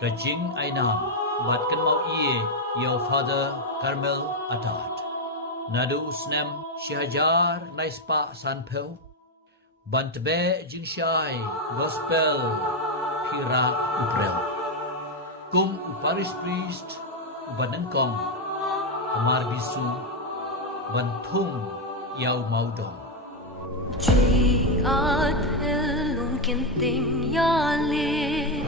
ka jing ai nam wat kan mau ie your father Carmel atat nadu snem shajar naispa sanpel bantbe jing shai gospel pira uprel kum parish priest banan kong amar bisu banthum yau maudong Chi at helung kinting yali